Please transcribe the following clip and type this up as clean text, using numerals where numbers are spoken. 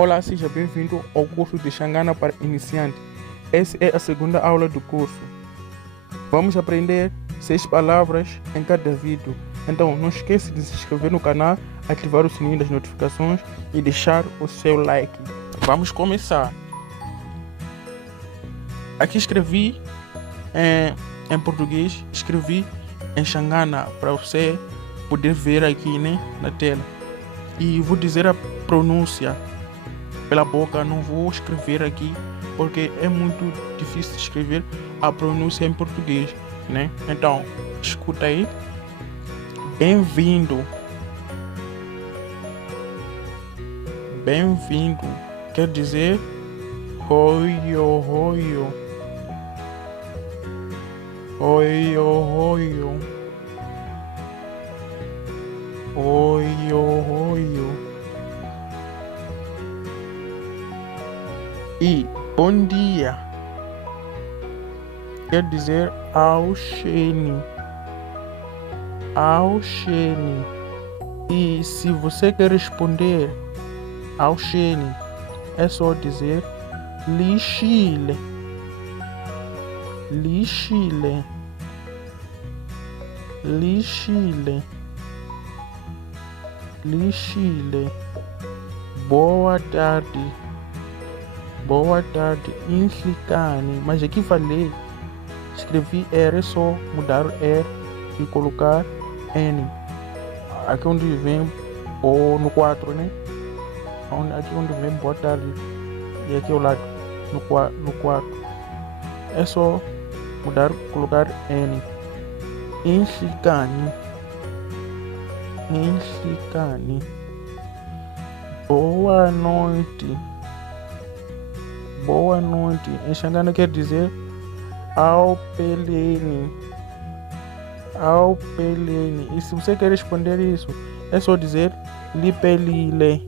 Olá, seja bem-vindo ao curso de Xangana para iniciante. Essa é a segunda aula do curso. Vamos aprender 6 palavras em cada vídeo. Então, não esqueça de se inscrever no canal, ativar o sininho das notificações e deixar o seu like. Vamos começar. Aqui escrevi em português, escrevi em Xangana para você poder ver aqui, né, na tela. E vou dizer a pronúncia pela boca, não vou escrever aqui porque é muito difícil de escrever a pronúncia em português, né? Então, escuta aí. Bem-vindo. Bem-vindo quer dizer hoyo hoyo. Hoyo hoyo. Hoyo hoyo. E bom dia quer dizer auxene. Auxene. E se você quer responder auxene, é só dizer lixile. Lixile. Lixile. Lixile. Boa tarde. Boa tarde, Inhlicane. Mas aqui falei, escrevi R, é só mudar o R e colocar N. Aqui onde vem o no 4, né? Aqui onde vem boa tarde. E aqui ao lado, no 4. É só mudar, colocar N. Inhlicane. Inhlicane. Boa noite. Boa noite. Em Xangana quer dizer Aupelene. Aupelene. E se você quer responder isso, é só dizer Lipelile.